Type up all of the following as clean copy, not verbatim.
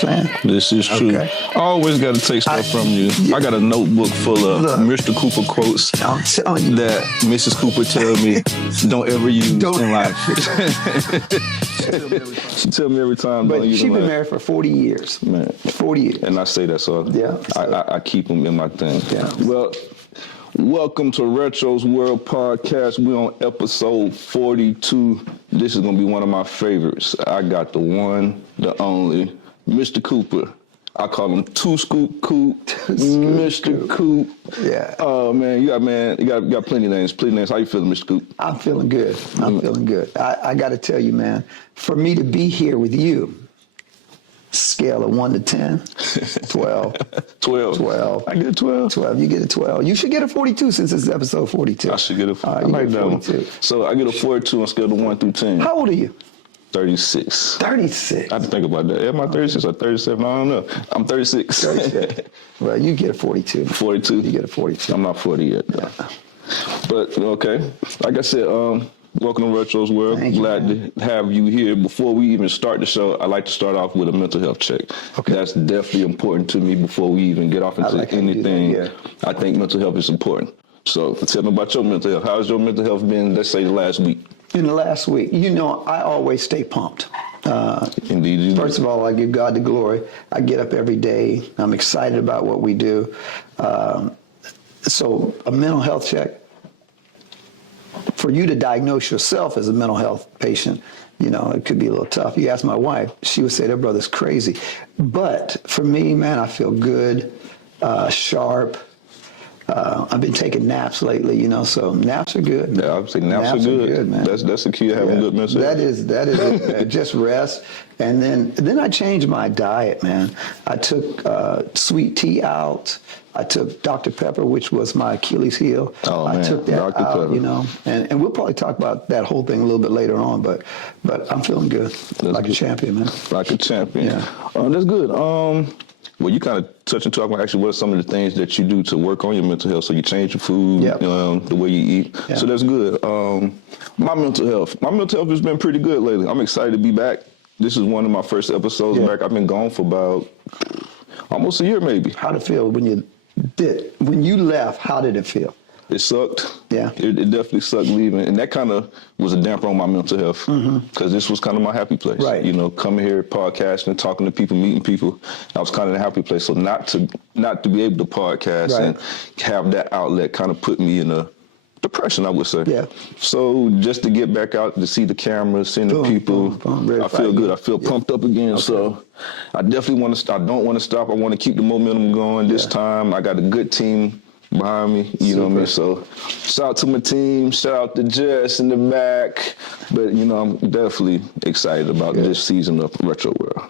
saying? This is true. Okay. I always got to take stuff from you. Yeah. I got a notebook full of Mr. Cooper quotes I'm telling you. that Mrs. Cooper tell me don't ever use in life. She tell me every time. But don't use she's in been life. married for 40 years. Man. 40 years. And I say that, so Yeah. I keep them in my thing. Yeah. Well, welcome to Retro's World Podcast. We're on episode 42. This is going to be one of my favorites. I got the one, the only, Mr. Cooper. I call him Two Scoop Coop, Mr. Coop. Yeah. Oh man, you got plenty of names. How you feeling, Mr. Coop? I'm feeling good. I'm feeling good. I got to tell you, man, for me to be here with you, scale of 1 to 10, 12. 12. 12. I get a 12. 12. You get a 12. You should get a 42 since it's episode 42. I should get a 42. You I like get that one. 42. So I get a 42 on scale of 1 through 10. How old are you? 36. 36. I have to think about that. Am I 36 or 37? I don't know. I'm 36. 36. Well, you get a 42. 42? You get a 42. I'm not 40 yet, though. Yeah. But, okay. Like I said, welcome to Retro's World. Thank you, Glad man. to have you here. Before we even start the show, I like to start off with a mental health check. Okay. That's definitely important to me before we even get off into like how you do anything. that, I think mental health is important. So tell me about your mental health. How's your mental health been, let's say, the last week? In the last week, you know, I always stay pumped. Indeed, you do. First of all, I give God the glory. I get up every day. I'm excited about what we do. So a mental health check, for you to diagnose yourself as a mental health patient, you know, it could be a little tough. You ask my wife, she would say that brother's crazy. But for me, man, I feel good, sharp. I've been taking naps lately, you know, so naps are good. Yeah, I would say naps are good. Man. That's the key to having good mental health. That is it. Just rest. And then I changed my diet, man. I took sweet tea out. I took Dr. Pepper, which was my Achilles heel. Oh, I man. took that Dr. out, Pepper. you know. And we'll probably talk about that whole thing a little bit later on, but I'm feeling good. Like a champion, man. Like a champion. Yeah. That's good. Well, you kind of touched into talking about actually what are some of the things that you do to work on your mental health. So you change your food, Yep. The way you eat. Yeah. So that's good. My mental health has been pretty good lately. I'm excited to be back. This is one of my first episodes back. I've been gone for about almost a year, maybe. How'd it feel when you left? How did it feel? It sucked. Yeah. It definitely sucked leaving. And that kind of was a damper on my mental health because this was kind of my happy place. Right. You know, coming here, podcasting, talking to people, meeting people. I was kind of in a happy place. So not to be able to podcast Right. and have that outlet kind of put me in a depression, I would say. Yeah. So just to get back out to see the cameras, seeing the people, Very I feel good. I feel Yeah. pumped up again. Okay. So I definitely want to stop. I don't want to stop. I want to keep the momentum going this time. I got a good team behind me, you know what I mean? So shout out to my team, shout out to Jess in the back. But, you know, I'm definitely excited about this season of Retro World.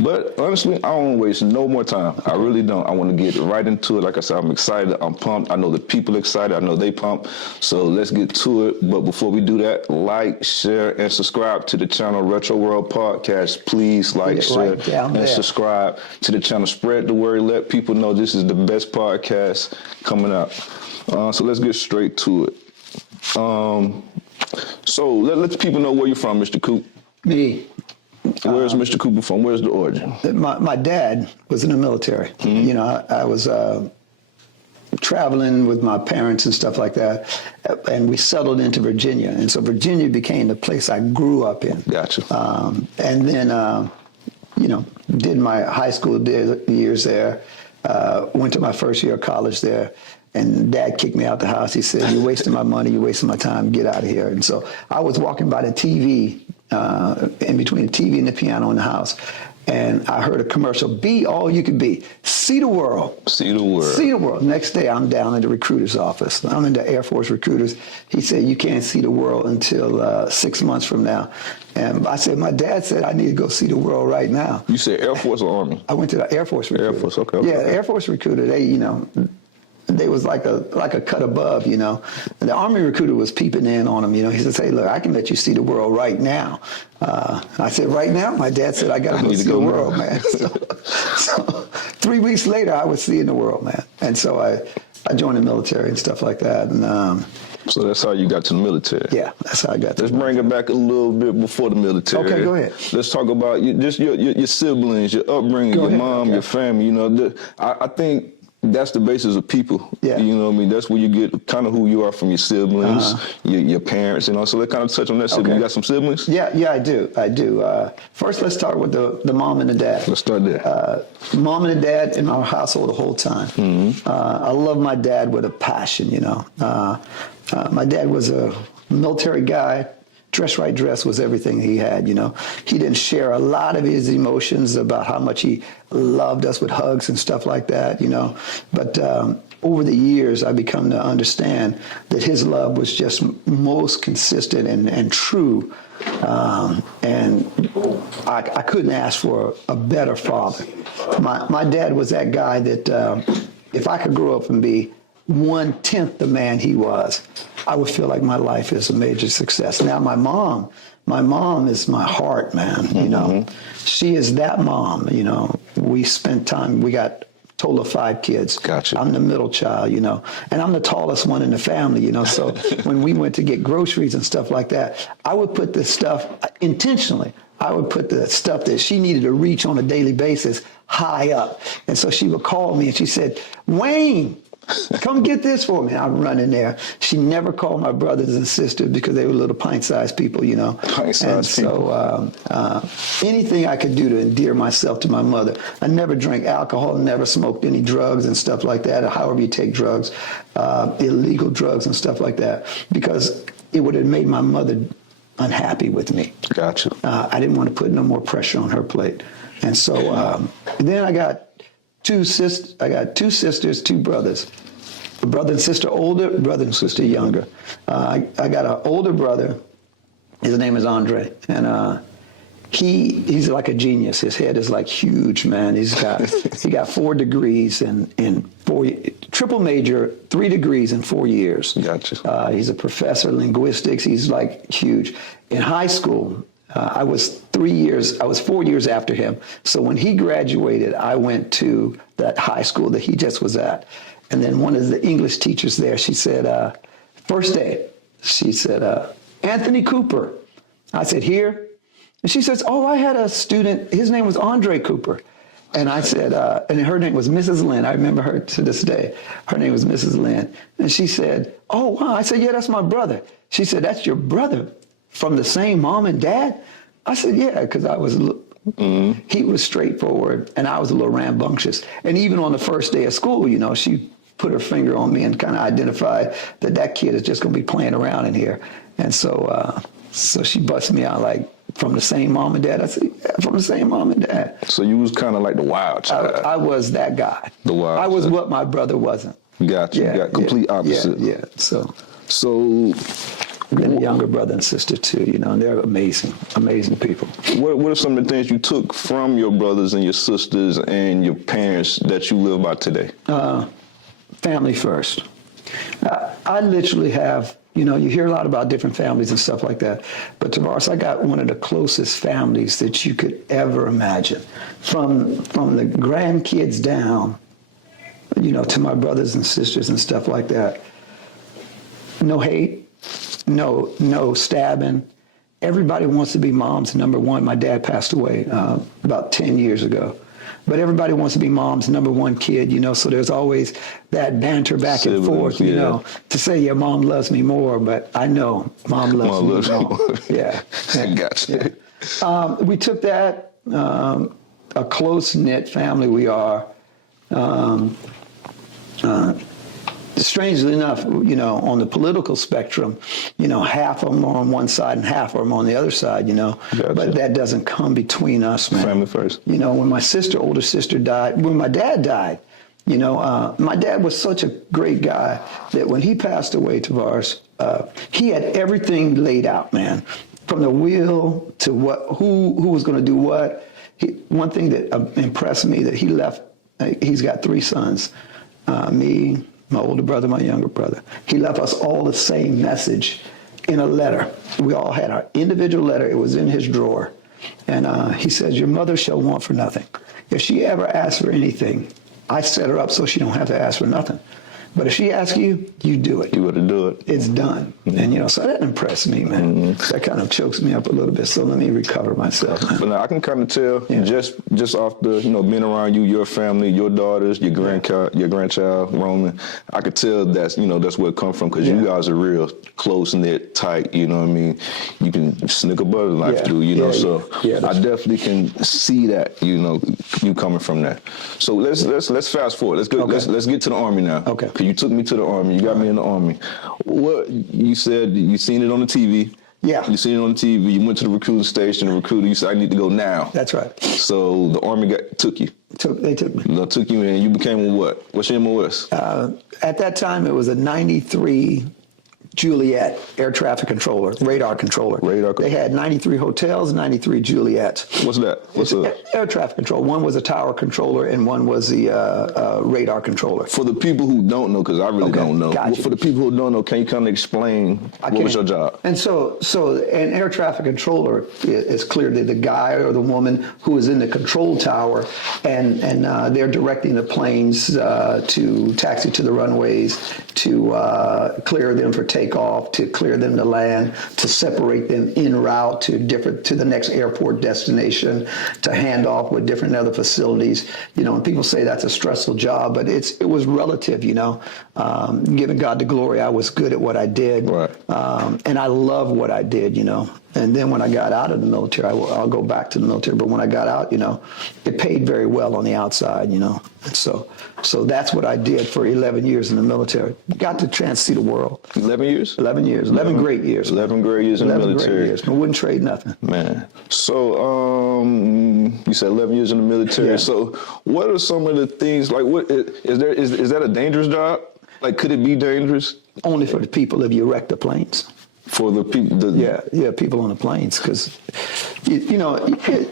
But honestly, I don't waste no more time. I really don't. I want to get right into it. Like I said, I'm excited. I'm pumped. I know the people excited. I know they pumped. So let's get to it. But before we do that, like, share, and subscribe to the channel Retro World Podcast. Please like, share, and subscribe to the channel. Spread the word. Let people know this is the best podcast coming out. So let's get straight to it. So let the people know where you're from, Mr. Coop. Me. Where's Mr. Cooper from? Where's the origin? My dad was in the military. You know, I was traveling with my parents and stuff like that, and we settled into Virginia. And so Virginia became the place I grew up in. Gotcha. And then, you know, did my high school years there, went to my first year of college there. And Dad kicked me out the house. He said, "You're wasting my money. You're wasting my time. Get out of here." And so I was walking by the TV, in between the TV and the piano in the house, and I heard a commercial, "Be all you can be. See the world." See the world. See the world. Next day, I'm down in the recruiter's office. I'm in the Air Force recruiters. He said, "You can't see the world until 6 months from now." And I said, "My dad said I need to go see the world right now." You said Air Force or Army? I went to the Air Force recruiter. Air Force, okay. Yeah, the Air Force recruiter, they, you know, they was like a cut above, you know. And the Army recruiter was peeping in on him, you know. He says, "Hey, look, I can let you see the world right now." I said, "Right now?" My dad said, "I got to go see the world, man." So 3 weeks later, I was seeing the world, man. And so I joined the military and stuff like that. And So that's how you got to the military. Yeah, that's how I got to Let's the bring it back a little bit before the military. Okay, go ahead. Let's talk about just your siblings, your upbringing, your mom, your family. You know, I think that's the basis of people. Yeah. You know what I mean? That's where you get kind of who you are from your siblings, your parents, you know. So let's kind of touch on that. Sibling. Okay. You got some siblings? Yeah, I do. First, let's start with the mom and the dad. Let's start there. Mom and the dad in our household the whole time. I love my dad with a passion, you know. My dad was a military guy. Dress right dress was everything he had, you know. He didn't share a lot of his emotions about how much he loved us with hugs and stuff like that, you know. But over the years, I've become to understand that his love was just most consistent and true. And I couldn't ask for a better father. My dad was that guy that if I could grow up and be 1/10 the man he was, I would feel like my life is a major success. Now, my mom is my heart, man. You know, she is that mom. You know, we spent time. We got a total of 5 kids. Gotcha. I'm the middle child, you know, and I'm the tallest one in the family. You know, so when we went to get groceries and stuff like that, I would put the stuff intentionally. I would put the stuff that she needed to reach on a daily basis high up, and so she would call me and she said, "Wayne, come get this for me." I'd run in there. She never called my brothers and sisters because they were little pint-sized people, you know. Pint-sized people. So anything I could do to endear myself to my mother. I never drank alcohol, never smoked any drugs and stuff like that, or however you take drugs, illegal drugs and stuff like that, because it would have made my mother unhappy with me. Gotcha. I didn't want to put no more pressure on her plate. And so then I got two sisters, 2 brothers. A brother and sister older, brother and sister younger. I got an older brother. His name is Andre, and he's like a genius. His head is like huge, man. He got 4 degrees and 4 triple major, 3 degrees in 4 years. Gotcha. He's a professor of linguistics. He's like huge. In high school, I was 4 years after him. So when he graduated, I went to that high school that he just was at. And then one of the English teachers there, she said, first day, she said, Anthony Cooper. I said, here? And she says, oh, I had a student, his name was Andre Cooper. And I said, and her name was Mrs. Lynn. I remember her to this day. Her name was Mrs. Lynn. And she said, oh, wow. I said, yeah, that's my brother. She said, that's your brother? From the same mom and dad? I said, yeah, because I was, he was straightforward and I was a little rambunctious. And even on the first day of school, you know, she put her finger on me and kind of identified that kid is just going to be playing around in here. And so, so she busted me out like, from the same mom and dad? I said, yeah, from the same mom and dad. So you was kind of like the wild child. I was that guy. The wild I was child. what my brother wasn't. Got you. Yeah, You got complete opposite. Yeah. So Then a younger brother and sister too, you know, and they're amazing people. What are some of the things you took from your brothers and your sisters and your parents that you live by today? Family first. I literally have, you know, you hear a lot about different families and stuff like that, but Tavares, I got one of the closest families that you could ever imagine. From the grandkids down, you know, to my brothers and sisters and stuff like that. No hate, no stabbing. Everybody wants to be mom's number one. My dad passed away about 10 years ago. But everybody wants to be mom's number one kid, you know, so there's always that banter back and forth, you know, to say, yeah, mom loves me more, but I know mom loves me more. Yeah. I got you. Yeah. We took that, a close-knit family we are. Strangely enough, you know, on the political spectrum, you know, half of them are on one side and half of them on the other side, you know. Gotcha. But that doesn't come between us, man. Family first. You know, when my older sister died, when my dad died, you know, my dad was such a great guy that when he passed away, Tavares, he had everything laid out, man, from the will to who was going to do what. One thing that impressed me that he left, he's got 3 sons, me, my older brother, my younger brother. He left us all the same message in a letter. We all had our individual letter. It was in his drawer. And he says, your mother shall want for nothing. If she ever asks for anything, I set her up so she don't have to ask for nothing. But if she asks you, you do it. You got to do it. It's done. And, so that impressed me, man. That kind of chokes me up a little bit. So let me recover myself. But now I can kind of tell just off the, being around you, your family, your daughters, your grandchild, Roman, I could tell that's where it comes from, because you guys are real close-knit, tight, you know what I mean? You can snick a butter knife through, so I definitely can see that, you coming from that. So let's fast forward. Let's go. Okay. Let's get to the Army now. Okay. Because you took me to the Army. You got me in the Army. What you said, you seen it on the TV. Yeah. You seen it on the TV. You went to the recruiting station. The recruiter, you said, I need to go now. That's right. So the Army took you. They took me. They took you in. You became a what? What's your MOS? At that time, it was a 93 Juliet air traffic controller, radar controller. They had 93 hotels, 93 Juliets. What's that? What's air traffic control. One was a tower controller and one was the radar controller. For the people who don't know, because I really don't know. Gotcha. For the people who don't know, can you kind of explain what was your job? And so an air traffic controller is clearly the guy or the woman who is in the control tower, and they're directing the planes to taxi to the runways, to clear them for takeoff, to clear them to land, to separate them en route to the next airport destination, to hand off with different other facilities. And people say that's a stressful job, but it was relative. Giving God the glory, I was good at what I did, right. And I love what I did. And then when I got out of the military, I'll go back to the military. But when I got out, it paid very well on the outside, And so that's what I did for 11 years in the military. Got the chance to see the world. 11 years? 11 years. 11 great years. 11 great years in the military. 11 great years. I wouldn't trade nothing. Man. So you said 11 years in the military. Yeah. So what are some of the things, like, what is that a dangerous job? Like, could it be dangerous? Only for the people if you wreck the planes. For the people? People on the planes, because,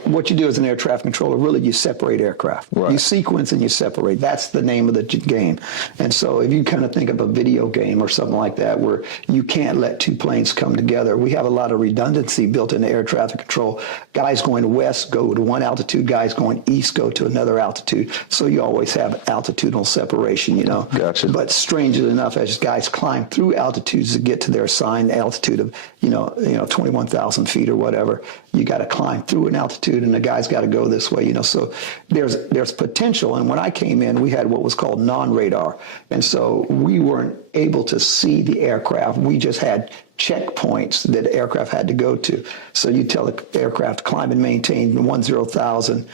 what you do as an air traffic controller, really you separate aircraft. Right. You sequence and you separate. That's the name of the game. And so if you kind of think of a video game or something like that, where you can't let two planes come together, we have a lot of redundancy built into air traffic control. Guys going west go to one altitude, guys going east go to another altitude. So you always have altitudinal separation, Gotcha. But strangely enough, as guys climb through altitudes to get to their assigned altitude of 21,000 feet or whatever, you got to climb through an altitude, and the guys got to go this way. So there's potential. And when I came in, we had what was called non-radar, and so we weren't able to see the aircraft. We just had checkpoints that the aircraft had to go to. So you tell the aircraft climb and maintain 10,000,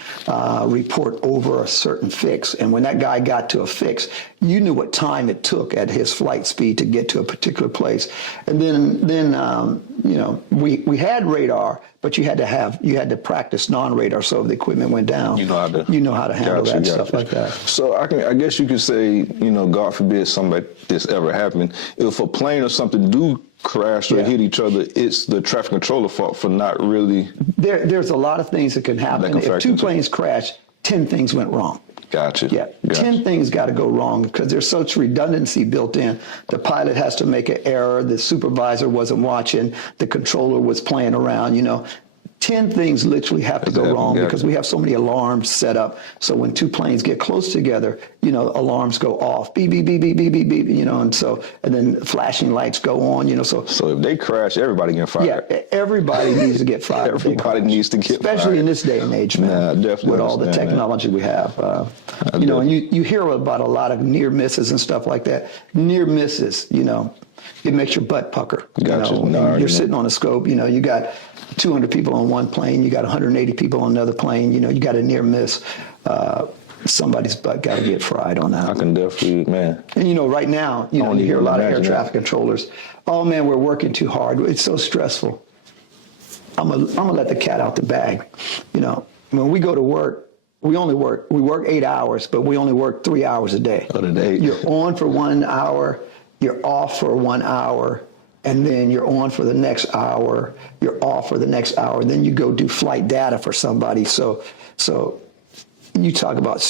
report over a certain fix. And when that guy got to a fix, you knew what time it took at his flight speed to get to a particular place. And then we had radar, but you had to practice non-radar. So if the equipment went down, you know how to handle that stuff like that. So I guess you could say, God forbid something like this ever happened. If a plane or something do crash or hit each other, it's the traffic controller fault for not really. There's a lot of things that can happen. If two planes crash, 10 things went wrong. Gotcha. Yeah, 10 things got to go wrong because there's such redundancy built in. The pilot has to make an error. The supervisor wasn't watching. The controller was playing around. 10 things literally have to go wrong because we have so many alarms set up. So when two planes get close together, alarms go off, beep, beep, beep, beep, beep, beep, beep, and then flashing lights go on, So if they crash, everybody get fired. Yeah, everybody needs to get fired. Everybody needs to get fired. Especially in this day and age, man. Definitely. With all the technology we have. And you hear about a lot of near misses and stuff like that. Near misses, it makes your butt pucker. Gotcha. You're sitting on a scope, you got 200 people on one plane, you got 180 people on another plane, you got a near miss. Somebody's butt got to get fried on that. I can definitely, man. And right now, you hear a lot of air traffic controllers. Oh man, we're working too hard. It's so stressful. I'm gonna let the cat out the bag. When we go to work, we work 8 hours, but we only work 3 hours a day. You're on for 1 hour, you're off for 1 hour, and then you're on for the next hour, you're off for the next hour, then you go do flight data for somebody. So you talk about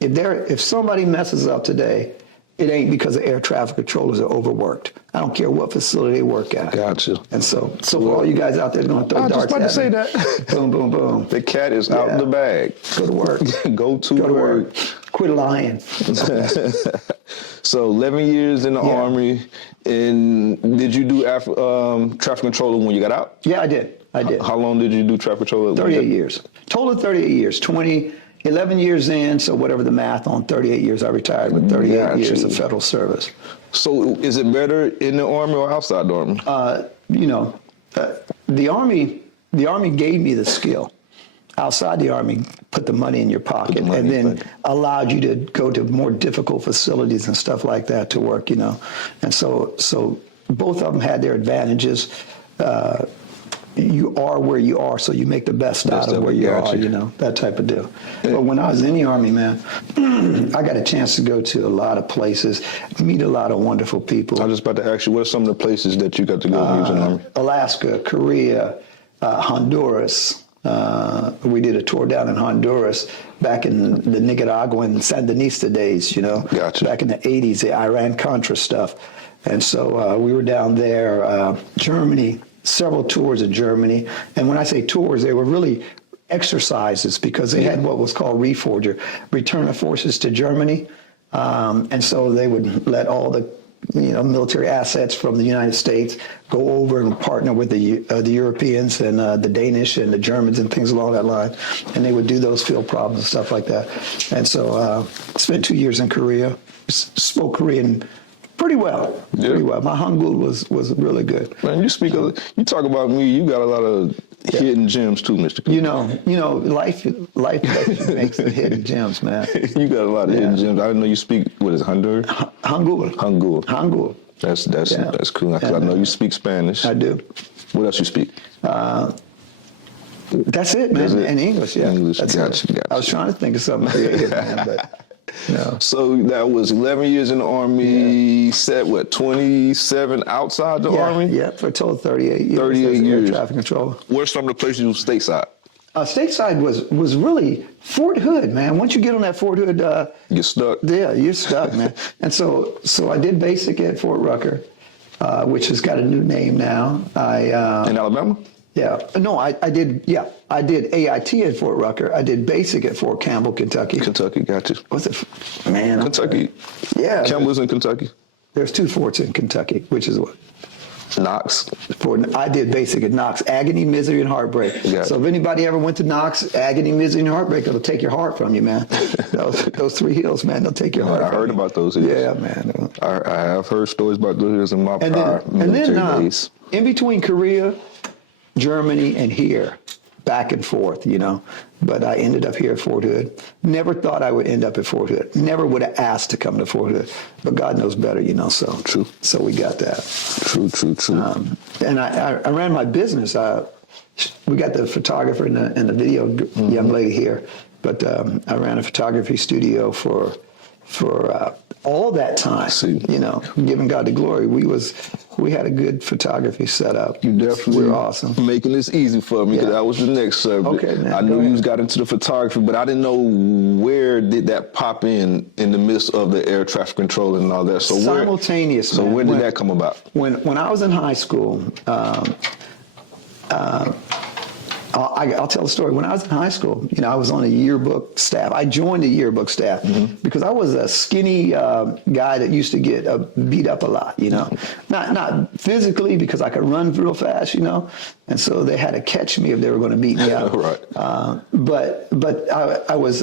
if somebody messes up today, it ain't because the air traffic controllers are overworked. I don't care what facility they work at. Gotcha. And so for all you guys out there going to throw darts at me. I was just about to say that. Boom, boom, boom. The cat is out the bag. Go to work. Go to work. Quit lying. So 11 years in the Army, and did you do traffic controller when you got out? Yeah, I did. How long did you do traffic controller? 38 years. Total of 38 years. 11 years in, so whatever the math on 38 years, I retired with 38 years of federal service. So is it better in the Army or outside the Army? The Army gave me the skill. Outside the Army, put the money in your pocket and then allowed you to go to more difficult facilities and stuff like that to work, And so both of them had their advantages. You are where you are, so you make the best out of where you are, that type of deal. Yeah. But when I was in the Army, man, I got a chance to go to a lot of places, meet a lot of wonderful people. I was just about to ask you, what are some of the places that you got to go use in the Army? Alaska, Korea, Honduras. We did a tour down in Honduras back in the Nicaraguan Sandinista days, Gotcha. Back in the 80s, the Iran-Contra stuff. And so we were down there, Germany, several tours in Germany. And when I say tours, they were really exercises because they had what was called Reforger, Return of Forces to Germany. And so they would let all the military assets from the United States go over and partner with the Europeans and the Danish and the Germans and things along that line. And they would do those field problems and stuff like that. And so spent 2 years in Korea, spoke Korean pretty well. Pretty well. My Hangul was really good. Man, you talk about me, you got a lot of hidden gems too, Mr. Cooper. Life makes the hidden gems, man. You got a lot of hidden gems. I didn't know you speak, what is it, Honduran? Hangul. That's cool. I know you speak Spanish. I do. What else you speak? That's it, man. And English, yeah. English, gotcha. I was trying to think of something creative, man, but no. So that was 11 years in the Army, set 27 outside the Army? Yeah, for a total of 38 years. 38 years. Air traffic controller. Where's some of the places you were stateside? Stateside was really Fort Hood, man. Once you get on that Fort Hood, you're stuck. Yeah, you're stuck, man. And so I did basic at Fort Rucker, which has got a new name now. In Alabama? Yeah. No, I did AIT at Fort Rucker. I did basic at Fort Campbell, Kentucky. Kentucky, got you. What's it? Man. Kentucky. Yeah. Campbell's in Kentucky. There's 2 forts in Kentucky, which is what? Knox. I did basic at Knox. Agony, misery, and heartbreak. So if anybody ever went to Knox, agony, misery, and heartbreak, it'll take your heart from you, man. those 3 hills, man, they'll take your heart. I heard about those hills. Yeah, man. I have heard stories about those hills in my prior military days. In between Korea, Germany, and here, back and forth, But I ended up here at Fort Hood. Never thought I would end up at Fort Hood. Never would have asked to come to Fort Hood. But God knows better, So true. So we got that. True. And I ran my business. We got the photographer and the video young lady here. But I ran a photography studio for all that time. Giving God the glory. We had a good photography setup. You definitely were awesome. Making this easy for me because that was the next subject. Okay, man, I knew you got into the photography, but I didn't know where did that pop in the midst of the air traffic control and all that. So simultaneous. So when did that come about? When I was in high school, I'll tell the story. When I was in high school, I was on a yearbook staff. I joined the yearbook staff because I was a skinny guy that used to get beat up a lot, Not physically because I could run real fast, And so they had to catch me if they were going to beat me up. Right. But I was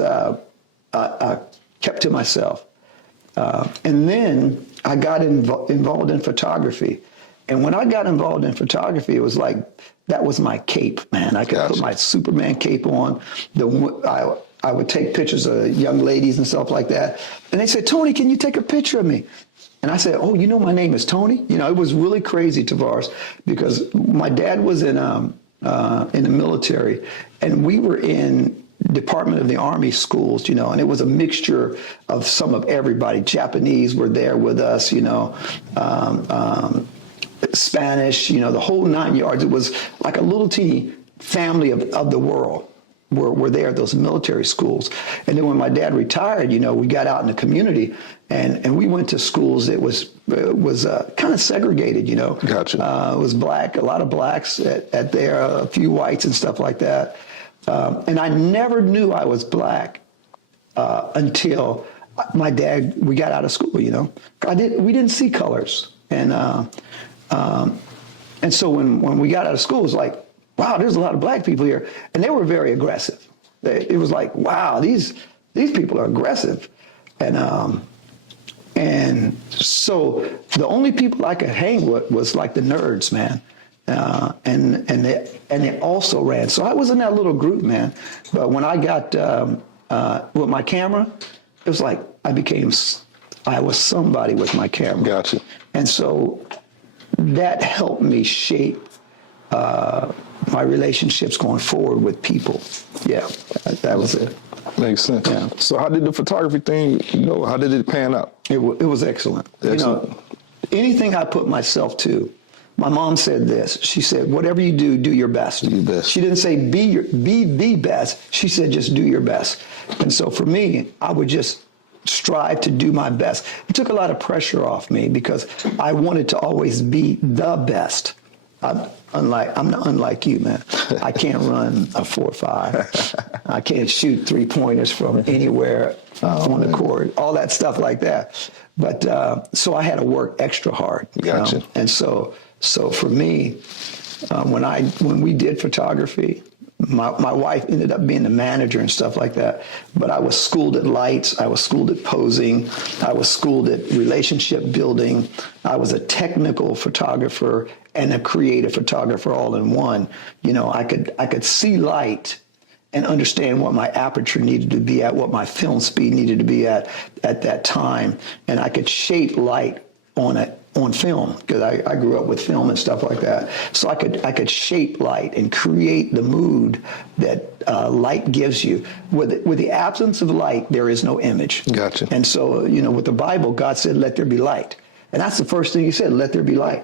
kept to myself. And then I got involved in photography. And when I got involved in photography, it was like, that was my cape, man. I could put my Superman cape on. I would take pictures of young ladies and stuff like that. And they said, Tony, can you take a picture of me? And I said, oh, my name is Tony? It was really crazy, Tavares, because my dad was in the military, and we were in Department of the Army schools, and it was a mixture of some of everybody. Japanese were there with us, Spanish, the whole 9 yards. It was like a little teeny family of the world were there, those military schools. And then when my dad retired, we got out in the community and we went to schools that was kind of segregated, Gotcha. It was black, a lot of blacks at there, a few whites and stuff like that. And I never knew I was black until my dad, we got out of school, you know. We didn't see colors. And so when we got out of school, it was like, wow, there's a lot of black people here. And they were very aggressive. It was like, wow, these people are aggressive. And so the only people I could hang with was like the nerds, man. And they also ran. So I was in that little group, man. But when I got with my camera, it was like I was somebody with my camera. Gotcha. And so that helped me shape my relationships going forward with people. Yeah, that was it. Makes sense. Yeah. So how did the photography thing go? How did it pan out? It was excellent. Excellent. You know, anything I put myself to, my mom said this. She said, whatever you do, do your best. Do your best. She didn't say be the best. She said, just do your best. And so for me, I would just strive to do my best. It took a lot of pressure off me because I wanted to always be the best. I'm unlike you, man. I can't run a 4.5. I can't shoot 3-pointers from anywhere on the court. All that stuff like that. But so I had to work extra hard. Gotcha. And so for me, when we did photography, my wife ended up being the manager and stuff like that. But I was schooled at lights. I was schooled at posing. I was schooled at relationship building. I was a technical photographer and a creative photographer all in one. You know, I could see light and understand what my aperture needed to be at, what my film speed needed to be at that time. And I could shape light on film, because I grew up with film and stuff like that. So I could shape light and create the mood that light gives you. With the absence of light, there is no image. Gotcha. And so, you know, with the Bible, God said, let there be light. And that's the first thing he said, let there be light.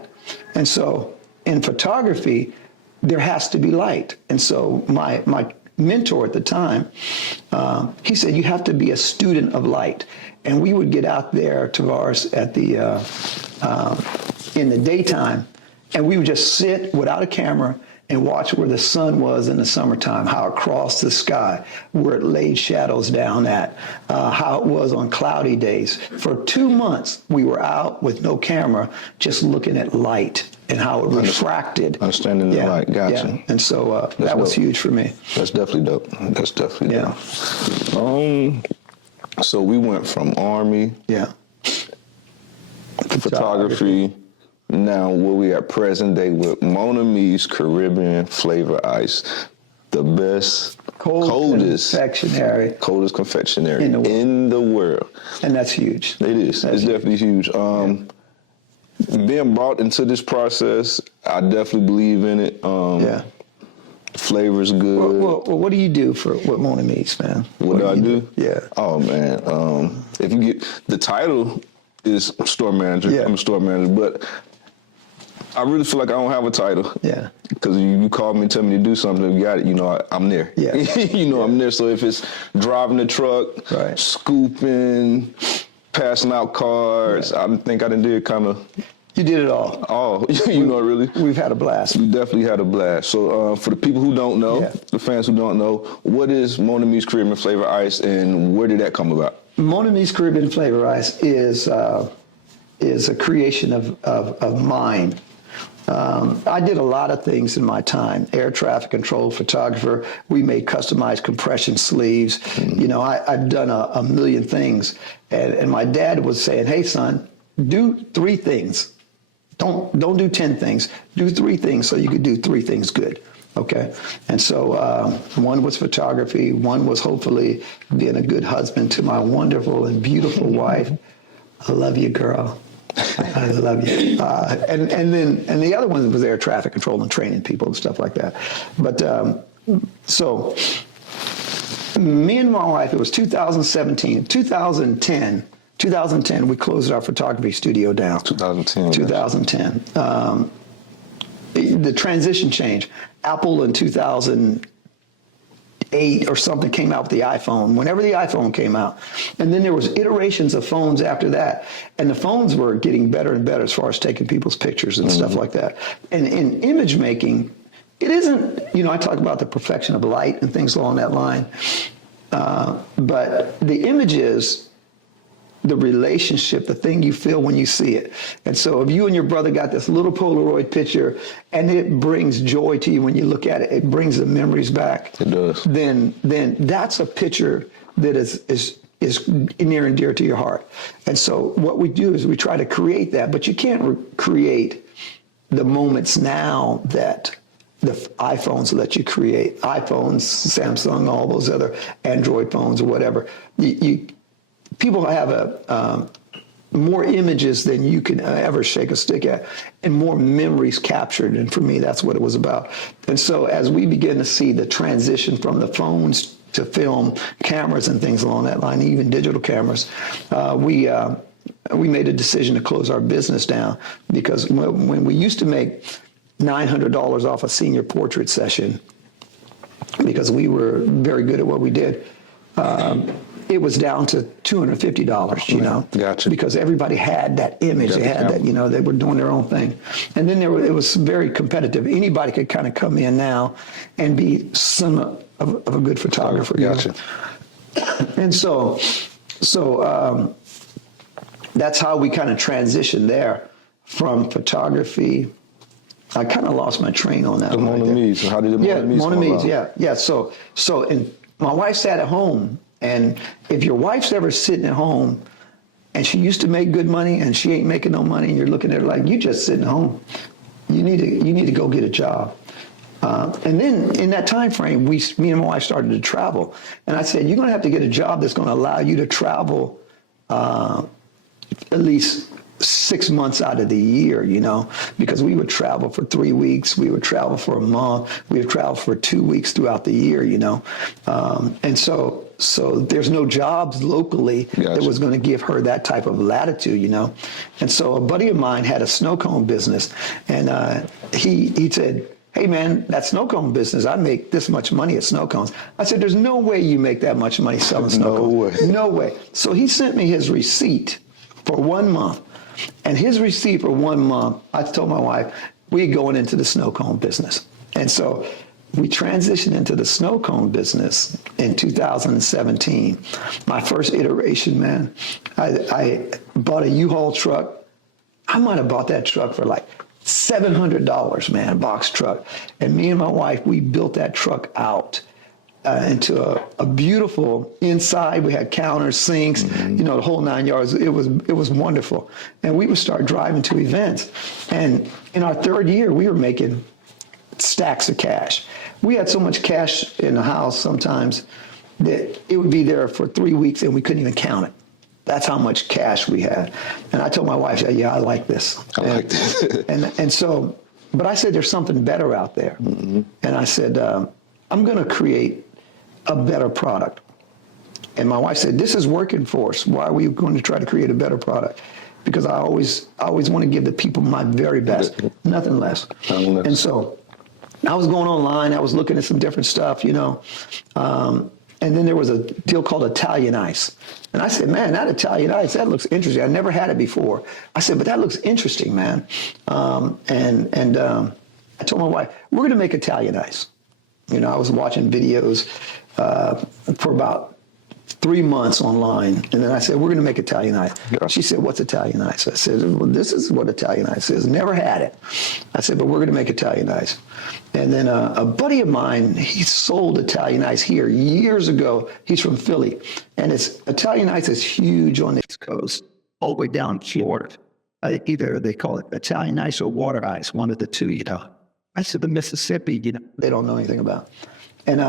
And so in photography, there has to be light. And so my mentor at the time, he said, you have to be a student of light. And we would get out there, Tavares, at in the daytime, and we would just sit without a camera and watch where the sun was in the summertime, how it crossed the sky, where it laid shadows down at, how it was on cloudy days. For 2 months, we were out with no camera, just looking at light and how it refracted. Understanding the light, gotcha. Yeah. And so that was huge for me. That's definitely dope. That's definitely dope. So we went from Army to photography. Now where we at present day with Mona Me's Caribbean Flavor Ice, the best, coldest confectionery in the world. And that's huge. It is. It's definitely huge. Being brought into this process, I definitely believe in it. Flavor's good. Well, what do you do with Mona Me's, man? What do I do? Yeah. Oh man, if you get the title is store manager. Yeah. I'm a store manager, but I really feel like I don't have a title. Yeah. Because you call me and tell me to do something, you got it. You know, I'm there. Yeah. I'm there. So if it's driving the truck, right, scooping, passing out cards, I think I done did kind of. You did it all. Oh, you know, really. We've had a blast. We definitely had a blast. So for the people who don't know, the fans who don't know, what is Mona Me's Caribbean Flavor Ice and where did that come about? Mona Me's Caribbean Flavor Ice is a creation of mine. I did a lot of things in my time. Air traffic control photographer. We made customized compression sleeves. Mm-hmm. You know, I've done a million things. And my dad was saying, hey, son, do 3 things. Don't do 10 things. Do 3 things so you could do 3 things good. Okay. And so one was photography. One was hopefully being a good husband to my wonderful and beautiful wife. I love you, girl. I love you. And the other one was air traffic control and training people and stuff like that. But so me and my wife, it was 2017, 2010, we closed our photography studio down. 2010. The transition changed. Apple in 2008 or something came out with the iPhone, whenever the iPhone came out. And then there was iterations of phones after that. And the phones were getting better and better as far as taking people's pictures and stuff like that. And in image making, it isn't, you know, I talk about the perfection of light and things along that line. But the images the relationship, the thing you feel when you see it. And so if you and your brother got this little Polaroid picture and it brings joy to you when you look at it, it brings the memories back. It does. Then that's a picture that is near and dear to your heart. And so what we do is we try to create that, but you can't create the moments now that the iPhones let you create. iPhones, Samsung, all those other Android phones or whatever. People have more images than you can ever shake a stick at, and more memories captured. And for me, that's what it was about. And so as we begin to see the transition from the phones to film cameras and things along that line, even digital cameras, we made a decision to close our business down, because when we used to make $900 off a senior portrait session, because we were very good at what we did, it was down to $250, you know. Gotcha. Because everybody had that image. They had that, you know, they were doing their own thing. And then it was very competitive. Anybody could kind of come in now and be some of a good photographer. Gotcha. And so that's how we kind of transitioned there from photography. I kind of lost my train on that. The one. Monamise. How did the Monamise come about? Yeah. So and my wife sat at home, and if your wife's ever sitting at home and she used to make good money and she ain't making no money, and you're looking at her like, you just sitting home. You need to go get a job. And then in that time frame, me and my wife started to travel. And I said, you're going to have to get a job that's going to allow you to travel at least 6 months out of the year, you know, because we would travel for 3 weeks, we would travel for a month, we would travel for 2 weeks throughout the year, you know. And so there's no jobs locally that was going to give her that type of latitude, you know. And so a buddy of mine had a snow cone business, and he said, hey man, that snow cone business, I make this much money at snow cones. I said, there's no way you make that much money selling snow cones. No way. So he sent me his receipt for 1 month. And his receipt for 1 month, I told my wife, we're going into the snow cone business. And so we transitioned into the snow cone business in 2017. My first iteration, man, I bought a U-Haul truck. I might have bought that truck for like $700, man, box truck. And me and my wife, we built that truck out into a beautiful inside. We had counters, sinks, you know, the whole 9 yards. It was wonderful. And we would start driving to events. And in our third year, we were making stacks of cash. We had so much cash in the house sometimes that it would be there for 3 weeks and we couldn't even count it. That's how much cash we had. And I told my wife, yeah, I like this. Like this. and so, but I said, there's something better out there. And I said, I'm going to create a better product. And my wife said, this is working for us. Why are we going to try to create a better product? Because I always want to give the people my very best, nothing less. And so I was going online, I was looking at some different stuff, you know. And then there was a deal called Italian Ice. And I said, man, that Italian Ice, that looks interesting. I never had it before. I said, but that looks interesting, man. I told my wife, we're going to make Italian Ice. You know, I was watching videos for about 3 months online. And then I said, we're going to make Italian Ice. She said, what's Italian Ice? I said, well, this is what Italian Ice is. Never had it. I said, but we're going to make Italian Ice. And then a buddy of mine, he sold Italian Ice here years ago. He's from Philly. And Italian Ice is huge on the East Coast, all the way down Florida. Either they call it Italian Ice or water ice, one of the two, you know. I said, the Mississippi, you know, they don't know anything about. And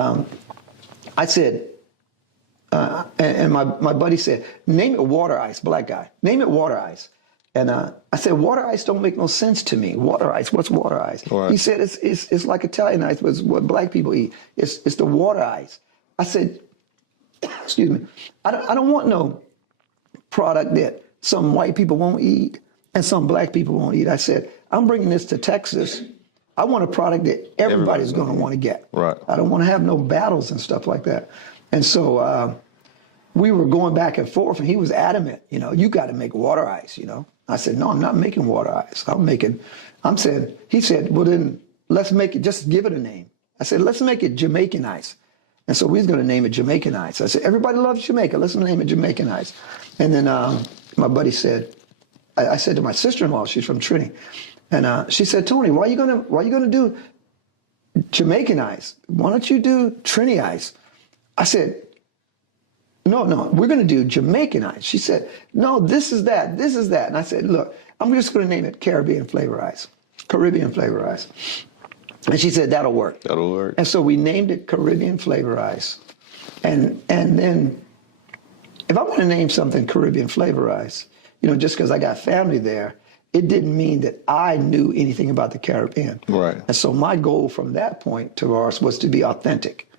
I said, and my buddy said, name it water ice, black guy. Name it water ice. And I said, water ice don't make no sense to me. Water ice, what's water ice? Right. He said, it's like Italian ice, but it's what black people eat. It's the water ice. I said, excuse me, I don't want no product that some white people won't eat and some black people won't eat. I said, I'm bringing this to Texas. I want a product that everybody's going to want to get. Right. I don't want to have no battles and stuff like that. And so we were going back and forth, and he was adamant, you know, you got to make water ice, you know. I said, no, I'm not making water ice. He said, well, then let's make it, just give it a name. I said, let's make it Jamaican ice. And so we was going to name it Jamaican Ice. I said, everybody loves Jamaica. Let's name it Jamaican Ice. And then my buddy said, I said to my sister-in-law, she's from Trinity, and she said, Tony, why are you gonna do Jamaican Ice? Why don't you do Trini Ice? I said, no, we're going to do Jamaican Ice. She said, no, this is that. And I said, look, I'm just going to name it Caribbean Flavor Ice. And she said, that'll work. That'll work. And so we named it Caribbean Flavor Ice. And then if I want to name something Caribbean Flavor Ice, just because I got family there, it didn't mean that I knew anything about the Caribbean. Right. And so my goal from that point to ours was to be authentic,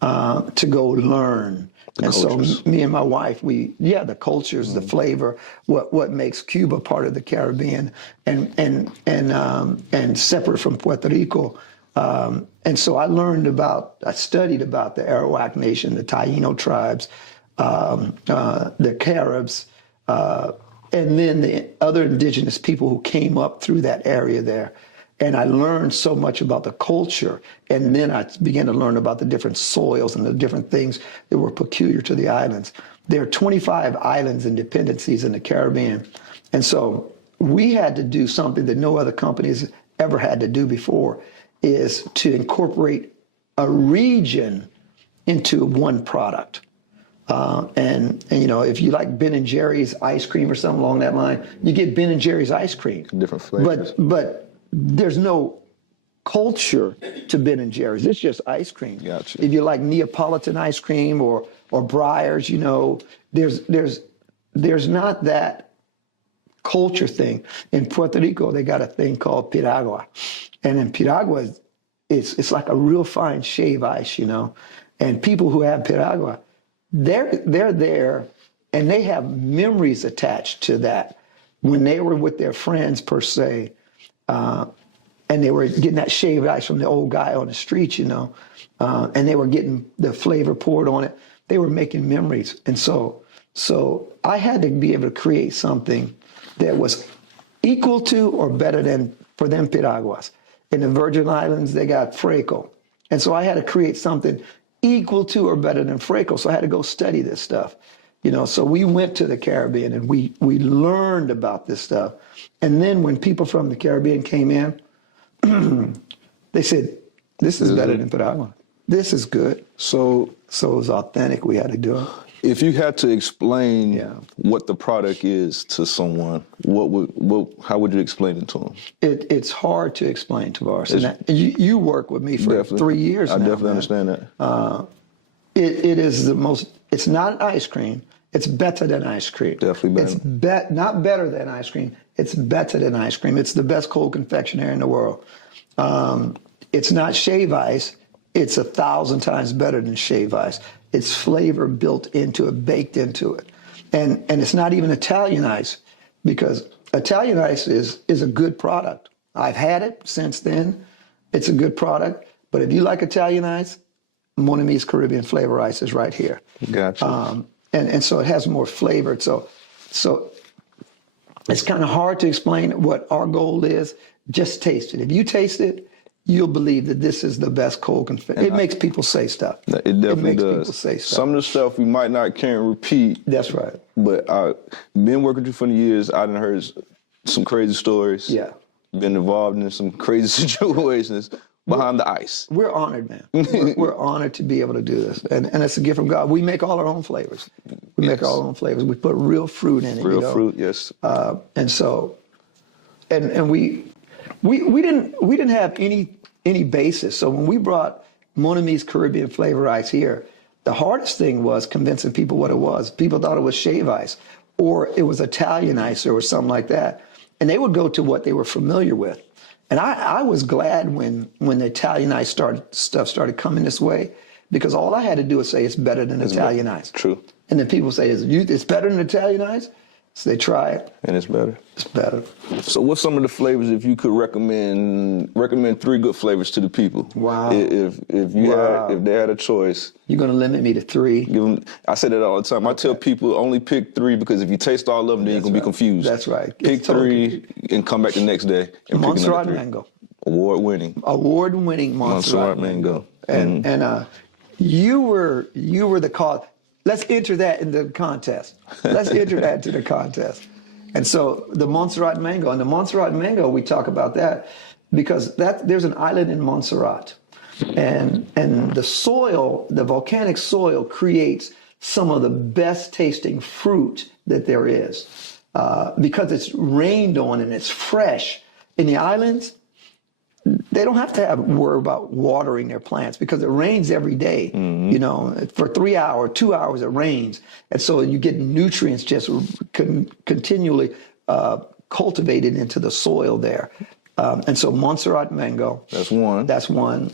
to go learn. And cultures. So me and my wife, the cultures, the flavor, what makes Cuba part of the Caribbean and separate from Puerto Rico. And so I studied about the Arawak Nation, the Taino tribes, the Caribs, and then the other indigenous people who came up through that area there. And I learned so much about the culture. And then I began to learn about the different soils and the different things that were peculiar to the islands. There are 25 islands and dependencies in the Caribbean. And so we had to do something that no other companies ever had to do before, is to incorporate a region into one product. And if you like Ben and Jerry's ice cream or something along that line, you get Ben and Jerry's ice cream. Different flavors. But there's no culture to Ben and Jerry's. It's just ice cream. Gotcha. If you like Neapolitan ice cream or Breyers, there's not that culture thing. In Puerto Rico, they got a thing called piragua. And in piragua, it's like a real fine shave ice, And people who have piragua, they're there and they have memories attached to that when they were with their friends per se, and they were getting that shaved ice from the old guy on the street, and they were getting the flavor poured on it. They were making memories. And so I had to be able to create something that was equal to or better than, for them, piraguas. In the Virgin Islands, they got Freco. And so I had to create something equal to or better than Freco. So I had to go study this stuff. So we went to the Caribbean and we learned about this stuff. And then when people from the Caribbean came in, they said, this is better than Piragua. This is good. So it was authentic. We had to do it. If you had to explain what the product is to someone, how would you explain it to them? It's hard to explain, Tavares. And you work with me for 3 years now. I definitely understand that. It is the most, it's not an ice cream. It's better than ice cream. Definitely better. It's not better than ice cream. It's better than ice cream. It's the best cold confectionery in the world. It's not shave ice. It's 1,000 times better than shave ice. It's flavor built into it, baked into it. And it's not even Italian ice, because Italian ice is a good product. I've had it since then. It's a good product. But if you like Italian ice, Mon Ami's Caribbean Flavor Ice is right here. Gotcha. And so it has more flavor. So it's kind of hard to explain what our goal is. Just taste it. If you taste it, you'll believe that this is the best cold confection. It makes people say stuff. It definitely makes does. people say stuff. Some of the stuff we might not can't repeat. That's right. But been working with you for years, I done heard some crazy stories. Yeah. Been involved in some crazy situations behind the ice. We're honored, man. We're honored to be able to do this. And it's a gift from God. We make all our own flavors. We make all our own flavors. We put real fruit in it. Real fruit, yes. And so, and we didn't have any basis. So when we brought Mon Ami's Caribbean Flavor Ice here, the hardest thing was convincing people what it was. People thought it was shave ice, or it was Italian ice, or something like that. And they would go to what they were familiar with. And I was glad when the Italian ice stuff started coming this way, because all I had to do was say it's better than Italian ice. True. And then people say, it's better than Italian ice? So they try it. And it's better. It's better. So what's some of the flavors, if you could recommend 3 good flavors to the people? Wow. If they had a choice. You're going to limit me to 3? Give them, I say that all the time. Okay. I tell people only pick 3, because if you taste all of them, then you're going to be confused. That's right. Pick 3 and come back the next day and pick Montserrat mango. Award-winning. Award-winning Montserrat mango. And You were the cause. Let's enter that in the contest. Let's enter that to the contest. And so the Montserrat mango, and the Montserrat mango, we talk about that because there's an island in Montserrat, and the soil, the volcanic soil, creates some of the best tasting fruit that there is because it's rained on and it's fresh. In the islands, they don't have to worry about watering their plants because it rains every day. You know, for 3 hours, 2 hours it rains. And so you get nutrients just continually cultivated into the soil there. And so Montserrat mango. That's one. That's one.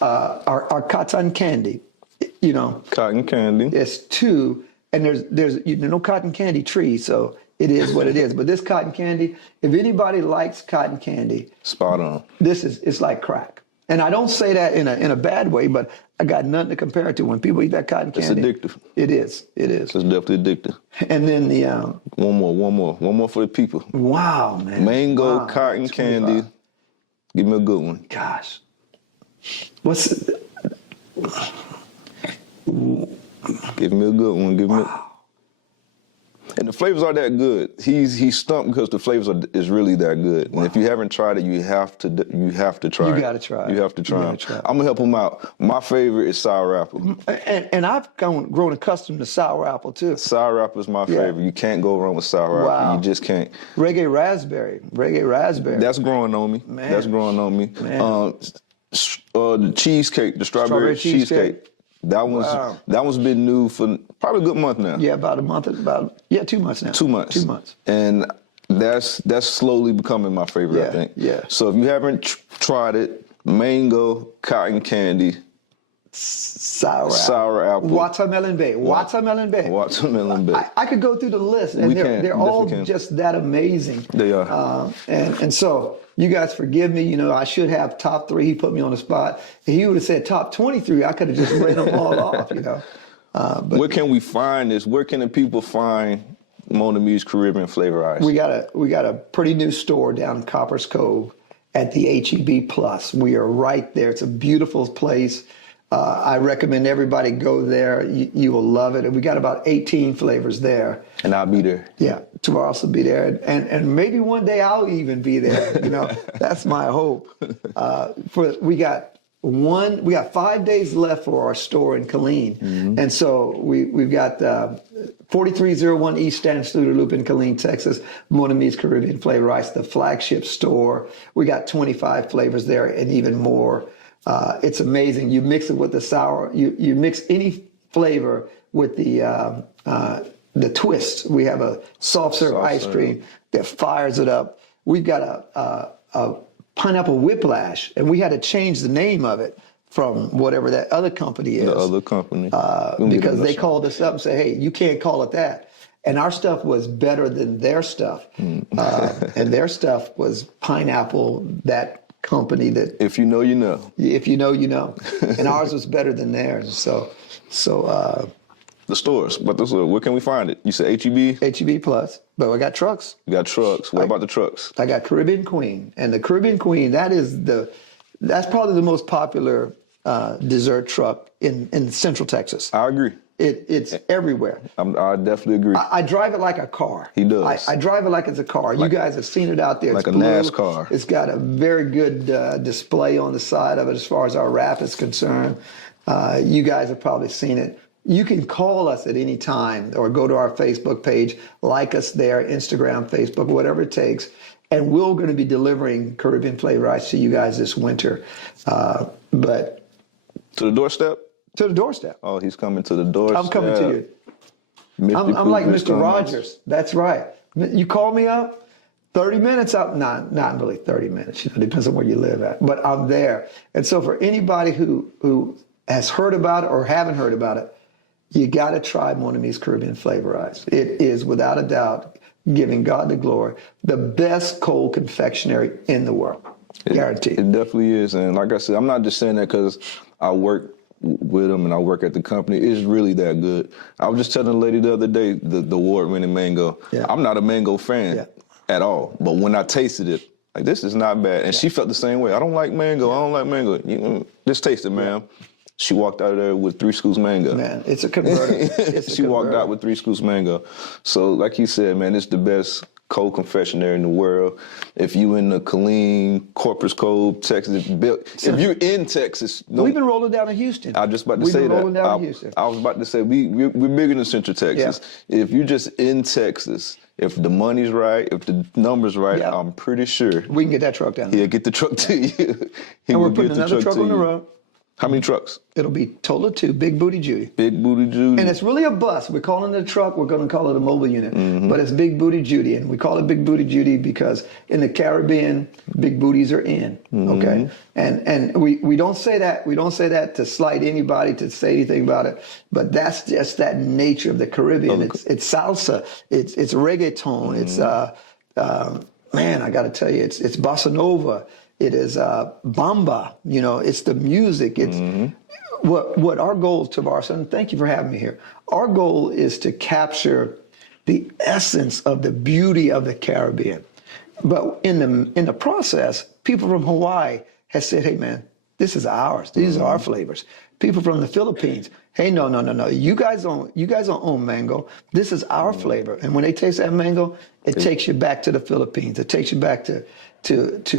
Our cotton candy, you know. Cotton candy. It's two. And there's no cotton candy tree, so it is what it is. But this cotton candy, if anybody likes cotton candy, spot on. It's like crack. And I don't say that in a bad way, but I got nothing to compare it to. When people eat that cotton candy, it's addictive. It is. It's definitely addictive. And then the one more for the people. Wow, man. Mango cotton candy. Give me a good one. Gosh, what's Give me a good one. Give me. And the flavors are that good. He's stumped because the flavors is really that good. And if you haven't tried it, you have to try it. You got to try it. You have to try it. I'm gonna help him out. My favorite is sour apple. And I've grown accustomed to sour apple too. Sour apple is my favorite. You can't go wrong with sour apple. You just can't. Reggae raspberry. That's growing on me. Man. That's growing on me. Man. The cheesecake, the strawberry cheesecake. That one's been new for probably a good month now. Yeah, about a month. 2 months now. 2 months. 2 months. And that's slowly becoming my favorite, I think. Yeah. So if you haven't tried it, mango, cotton candy, sour apple, watermelon bay. I could go through the list, and they're all just that amazing. They are. And so you guys forgive me. You know, I should have top 3. He put me on the spot. If he would have said top 23, I could have just read them all off. You know. But where can we find this? Where can the people find Mon Ami's Caribbean Flavor Ice? We got a pretty new store down in Coppers Cove at the HEB Plus. We are right there. It's a beautiful place. I recommend everybody go there. You will love it. And we got about 18 flavors there. And I'll be there. Yeah, Tavares will be there. And maybe one day I'll even be there. You know, that's my hope. We got 5 days left for our store in Killeen. Mm-hmm. And so we've got 4301 East Stanislaus Loop in Killeen, Texas, Mon Ami's Caribbean Flavor Ice, the flagship store. We got 25 flavors there and even more. It's amazing. You mix it with the sour. You mix any flavor with the twist. We have a soft serve ice cream that fires it up. We've got a pineapple whiplash, and we had to change the name of it from whatever that other company is. The other company. Because they called us up and said, hey, you can't call it that. And our stuff was better than their stuff. And their stuff was pineapple, that company that... If you know, you know. If you know, you know. And ours was better than theirs. So the stores, but where can we find it? You said HEB? HEB Plus, but I got trucks. You got trucks. What about the trucks? I got Caribbean Queen. And the Caribbean Queen, that's probably the most popular dessert truck in Central Texas. I agree. It's everywhere. I definitely agree. I drive it like a car. He does. I drive it like it's a car. You guys have seen it out there. Like it's a blue. NASCAR. It's got a very good display on the side of it as far as our wrap is concerned. You guys have probably seen it. You can call us at any time or go to our Facebook page, like us there, Instagram, Facebook, whatever it takes. And we're going to be delivering Caribbean Flavor Ice to you guys this winter. But to the doorstep? To the doorstep. Oh, he's coming to the doorstep. I'm coming to you. I'm like Mr. Rogers. That's right. You call me up, 30 minutes up. Not really 30 minutes. You know, depends on where you live at. But I'm there. And so for anybody who has heard about it or haven't heard about it, you got to try Mon Ami's Caribbean Flavor Ice. It is, without a doubt, giving God the glory, the best cold confectionery in the world. Guaranteed. It definitely is. And like I said, I'm not just saying that because I work with them and I work at the company. It's really that good. I was just telling a lady the other day, the award-winning mango. Yeah. I'm not a mango fan at all. But when I tasted it, like, this is not bad. And she felt the same way. I don't like mango. I don't like mango. Just taste it, ma'am. She walked out of there with 3 scoops mango. Man, it's a converter. She walked out with 3 scoops mango. So like you said, man, it's the best cold confectionery in the world. If you in the Killeen, Corpus Cove, Texas, if you're in Texas, we've been rolling down in Houston. I was just about to We've say been rolling that. down in Houston. I was about to say we're bigger than Central Texas. Yeah. If you're just in Texas, if the money's right, if the numbers right, Yeah. I'm pretty sure We can get that truck down there. he'll get the truck to you. And we're putting another truck on the road. How many trucks? It'll be total of 2, Big Booty Judy. Big Booty Judy. And it's really a bus. We're calling it a truck. We're going to call it a mobile unit. But it's Big Booty Judy. And we call it Big Booty Judy because in the Caribbean, big booties are in. Okay? And we don't say that. We don't say that to slight anybody, to say anything about it. But that's just that nature of the Caribbean. It's salsa. It's reggaeton. It's, man, I got to tell you, it's bossa nova. It is bamba, you know, it's the music. It's what our goal, Tavares, and thank you for having me here. Our goal is to capture the essence of the beauty of the Caribbean. But in the process, people from Hawaii have said, hey man, this is ours. These are our flavors. People from the Philippines, hey, no. You guys don't own mango. This is our flavor. And when they taste that mango, it takes you back to the Philippines. It takes you back to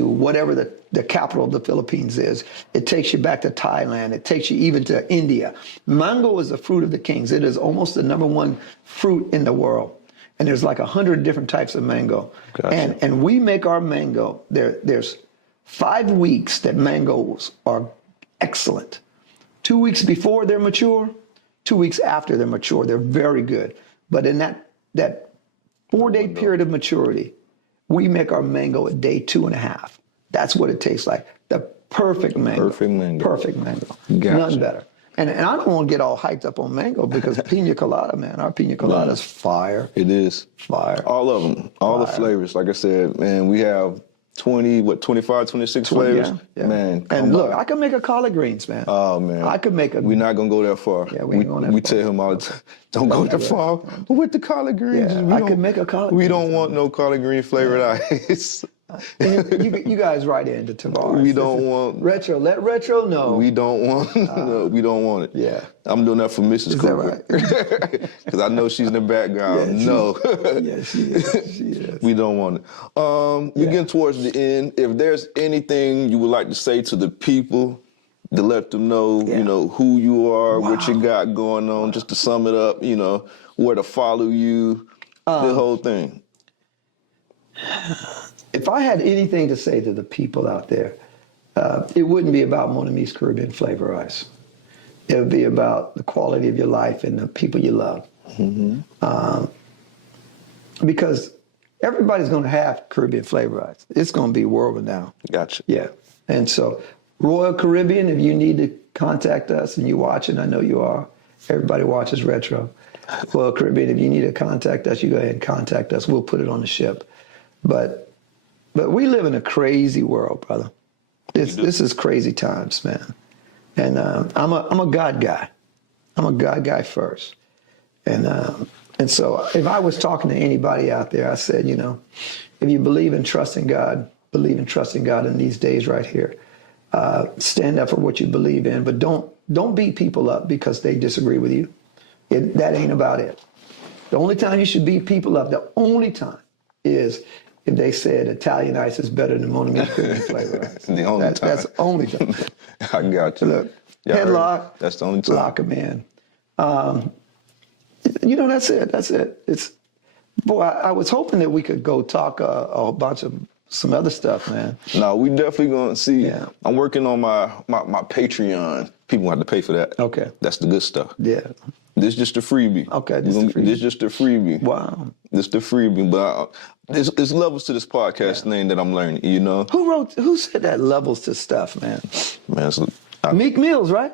whatever the capital of the Philippines is. It takes you back to Thailand. It takes you even to India. Mango is the fruit of the kings. It is almost the #1 fruit in the world. And there's like 100 different types of mango. Gotcha. And we make our mango, there's 5 weeks that mangoes are excellent. 2 weeks before they're mature, 2 weeks after they're mature, they're very good. But in that 4-day period of maturity, we make our mango at day 2.5. That's what it tastes like. The perfect mango. Perfect mango. Perfect mango. Gotcha. None better. And I don't want to get all hyped up on mango because pina colada, man, our pina colada is fire. It is. Fire. All of them. All the flavors. Like I said, man, we have 25, 26 flavors? Yeah. Man, and look, I can make a collard greens, man. Oh, man. I could make a... We're not going to go that far. Yeah, we ain't going that far. We tell him all the time, don't go that far with the collard greens. Yeah, I could make a collard We greens, don't want no collard green flavored ice. you guys write into Tavares. We don't want... Retro. Let Retro know. We don't want... no, we don't want it. Yeah. I'm doing that for Mrs. Is Cooper. that right? Because I know she's in the background. Yeah, no. Yeah, she is. She is. We don't want it. We're getting towards the end. If there's anything you would like to say to the people to let them know, you know, who you are, what you got going on, just to sum it up, you know, where to follow you, the whole thing. If I had anything to say to the people out there, it wouldn't be about Mon Ami's Caribbean Flavor Ice. It would be about the quality of your life and the people you love. Because everybody's going to have Caribbean Flavor Ice. It's going to be world renowned. Gotcha. Yeah. And so Royal Caribbean, if you need to contact us and you're watching, I know you are. Everybody watches Retro. Royal Caribbean, if you need to contact us, you go ahead and contact us. We'll put it on the ship. But we live in a crazy world, brother. This is crazy times, man. And I'm a God guy. I'm a God guy first. And so if I was talking to anybody out there, I said, you know, if you believe and trust in God, believe and trust in God in these days right here. Stand up for what you believe in, but don't beat people up because they disagree with you. That ain't about it. The only time you should beat people up, the only time is if they said Italian ice is better than Mon Ami's Caribbean Flavor Ice. The only time. That's the only time. I got you. Look, Y'all headlock, that's the only time. lock them in. You know, that's it. That's it. Boy, I was hoping that we could go talk a bunch of some other stuff, man. No, we definitely gonna see. Yeah. I'm working on my Patreon. People have to pay for that. Okay. That's the good stuff. Yeah. This is just a freebie. Okay, this is the freebie. This just a freebie. Wow. This the freebie, but there's levels to this podcast thing that I'm learning. You know. Who said that levels to stuff, man? Man, Meek Mills, right?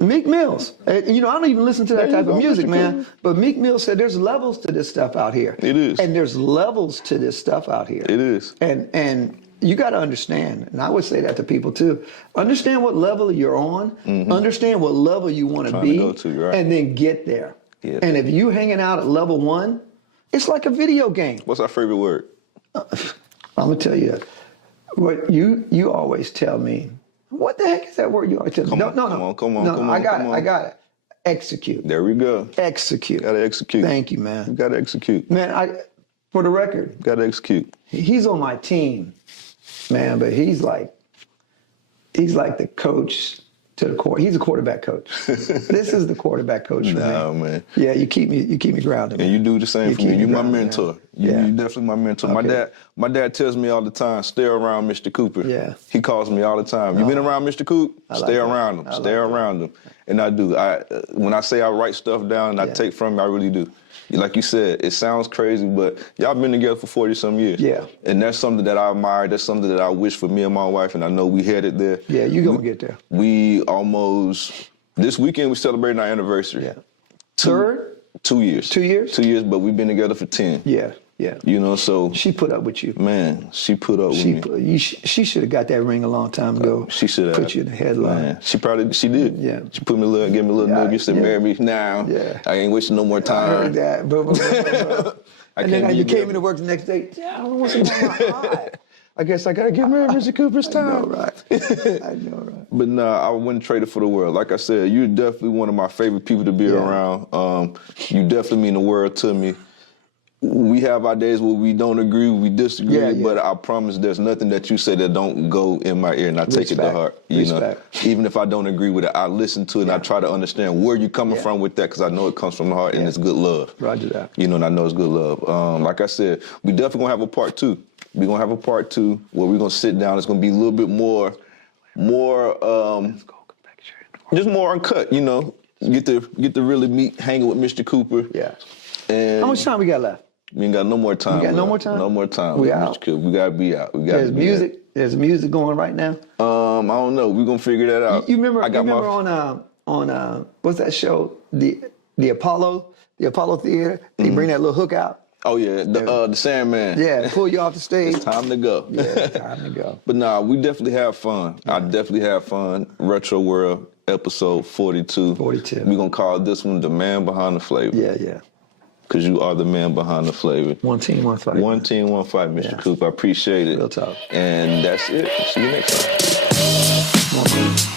Meek Mills. You know, I don't even listen to that type of music, man. But Meek Mills said there's levels to this stuff out here. It is. And there's levels to this stuff out here. It is. And you got to understand, and I would say that to people too, understand what level you're on, understand what level you want to be, go to, right. and then get there. Yeah. And if you hanging out at level 1, it's like a video game. What's our favorite word? I'm going to tell you, what you always tell me, What the heck is that word you always tell me? Come on. I got it. Execute. There we go. Execute. Gotta execute. Thank you, man. You gotta execute. Man, for the record, Gotta execute. he's on my team, man, but he's like the coach to the court. He's a quarterback coach. This is the quarterback coach for Nah, me. man. Yeah, you keep me grounded. And man. you do the same for me. You my mentor. Yeah. You definitely my mentor. Okay. My dad tells me all the time, stay around Mr. Cooper. Yeah. He calls me all the time. You been around Mr. Coop? I like Stay that. around him. I Stay like around him. And I do. When I say I write stuff down and I take from him, I really do. Like you said, it sounds crazy, but y'all been together for 40-some years. Yeah. And that's something that I admire. That's something that I wish for me and my wife, and I know we headed there. Yeah, you gonna get there. This weekend we celebrating our anniversary. Yeah. Third? 2 years. 2 years? 2 years, but we've been together for 10. Yeah, yeah. You know, so She put up with you. man, she put up with me. She should have got that ring a long time ago. She should have put you in the headline. Man, she did. Yeah. She put me gave me a little nugget, said, yeah. marry me now. Yeah. I ain't wasting no more I time. heard that. But. I And can't then be you came together. into work the next day. Yeah, I don't want some on my eye. I guess I gotta get married, Mr. Cooper's I time. know, right? I know, right? But nah, I wouldn't trade it for the world. Like I said, you're definitely one of my favorite people to be around. You definitely mean the world to me. We have our days where we don't agree, we disagree, Yeah, yeah. but I promise there's nothing that you say that don't go in my ear and I take it to Respect. heart. You know, Respect. even if I don't agree with it, I listen to it and I try to understand where you're coming from with that because I know it comes from the heart and it's good love. Roger that. You know, and I know it's good love. Like I said, we definitely gonna have a part 2. We're gonna have a part 2 where we're gonna sit down. It's gonna be a little bit more, just more uncut. You know, get to really meet, hanging with Mr. Cooper. Yeah. And How much time we got left? we ain't got no more time. We got no left. more time? No more time. We with out? Mr. Cooper. We gotta be out. We gotta There's be music. There's music going right now. out. I don't know. We're gonna figure that out. You remember? I got you remember on what's that show? The Apollo Theater. They bring that little hook out. Oh yeah, the Sandman. Yeah, pull you off the stage. It's time to go. Yeah, time to go. But nah, we definitely have fun. I definitely have fun. Retro World, episode 42. 42. We're going to call this one The Man Behind the Flavor. Yeah, yeah. Because you are the man behind the flavor. One team, one fight. One team, one fight, Mr. Yeah. Coop. I appreciate it. Real talk. And that's it. See you next time. One team.